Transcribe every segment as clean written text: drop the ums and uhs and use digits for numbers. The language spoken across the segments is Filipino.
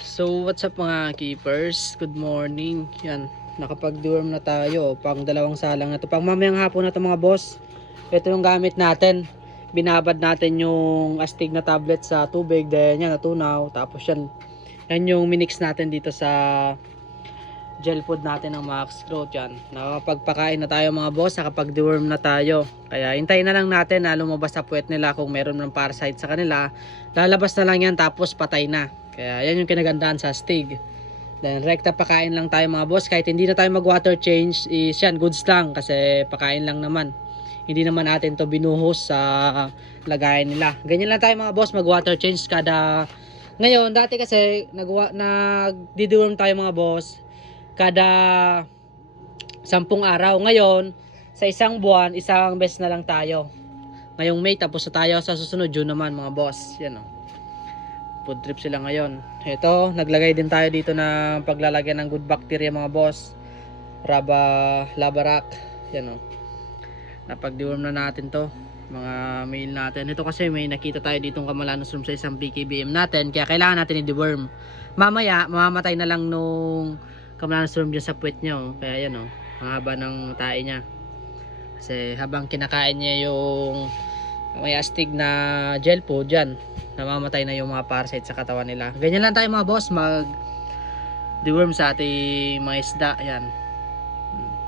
So what's up mga keepers, good morning. Yan, nakapag-dorm na tayo pang dalawang salang na to. Pang mamayang hapon na to mga boss. Ito yung gamit natin. Binabad natin yung astig na tablet sa tubig, then yan natunaw. Tapos yan yung minix natin dito sa gel food natin ng Max Growth. Yan, nakapagpakain na tayo mga boss, nakapag-deworm na tayo. Kaya hintayin na lang natin na lumabas sa puwet nila. Kung meron ng parasite sa kanila, lalabas na lang yan tapos patay na. Kaya yan yung kinagandahan sa Astig. Then rekta pakain lang tayo mga boss. Kahit hindi na tayo mag water change is yan, goods lang. Kasi pakain lang naman. Hindi naman natin to binuhos sa lagayan nila. Ganyan lang tayo mga boss, mag water change kada. Ngayon dati kasi nagdi-deworm tayo mga boss kada 10 araw. Ngayon sa isang buwan, isang beses na lang tayo. Ngayong May tapos na tayo, sa susunod June naman mga boss. Yan o. Food trip sila ngayon. Ito, naglagay din tayo dito ng paglalagyan ng good bacteria mga boss. Labarak. Yan o. Napag-deworm na natin to. Mga male natin. Ito kasi may nakita tayo ditong Camelanostrum sa isang PKBM natin. Kaya kailangan natin i-deworm. Mamaya, mamamatay na lang nung Camelanostrum dyan sa puwet nyo. Kaya yan o. Ang haba ng tae niya. Kasi habang kinakain niya yung may astig na gel po dyan, namamatay na yung mga parasite sa katawan nila. Ganyan lang tayo mga boss, mag deworm sa ating mga isda. Yan.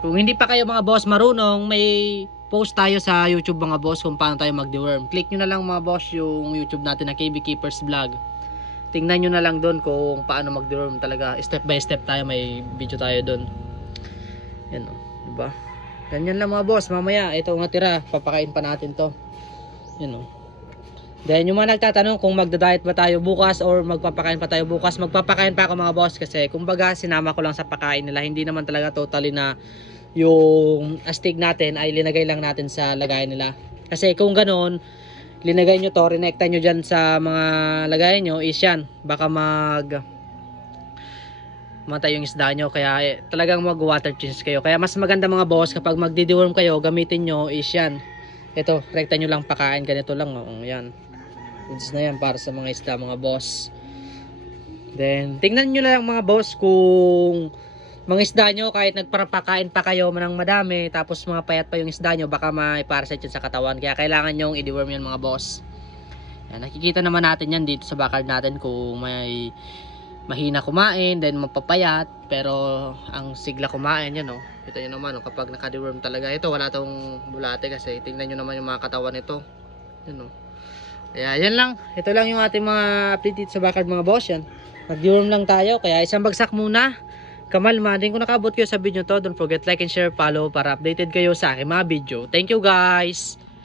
Kung hindi pa kayo mga boss marunong, may post tayo sa YouTube mga boss kung paano tayo mag deworm. Click nyo na lang mga boss yung YouTube natin na KB Keepers Vlog. Tingnan nyo na lang doon kung paano mag deworm talaga. Step by step tayo, may video tayo doon. Yan o, diba? Ganyan lang mga boss. Mamaya ito natira, papakain pa natin to. Yan o. Then yung mga nagtatanong kung magda-diet ba tayo bukas or magpapakain pa tayo bukas, magpapakain pa ako mga boss kasi kumbaga sinama ko lang sa pakain nila. Hindi naman talaga totally na yung astig natin ay linagay lang natin sa lagayan nila. Kasi kung ganoon, linagay nyo to, rinekta nyo dyan sa mga lagayan nyo, is yan, baka matay yung isda nyo. Kaya talagang mag water change kayo. Kaya mas maganda mga boss kapag magdi-deworm kayo, gamitin nyo is yan. Ito, rekta nyo lang pakain, ganito lang oh, yan. Goods na yan para sa mga isda mga boss. Then tingnan nyo lang mga boss kung mga isda nyo kahit nagpapakain pa kayo ng madami tapos mga payat pa yung isda nyo, baka may parasite yun sa katawan. Kaya kailangan nyong i-deworm yan mga boss. Yan, nakikita naman natin yan dito sa bakal natin kung may mahina kumain, then mapapayat, pero ang sigla kumain yan oh. Kita nyo naman oh, kapag naka-deworm talaga ito, wala tong bulate kasi tingnan nyo naman yung mga katawan nito. Yan oh. Kaya yan lang, ito lang yung ating mga update dito sa bakal mga boss. Yan, mag-deworm lang tayo, kaya isang bagsak muna. Kamalma, din kung nakabot kayo sa video to, don't forget like and share, follow para updated kayo sa aking mga video. Thank you guys!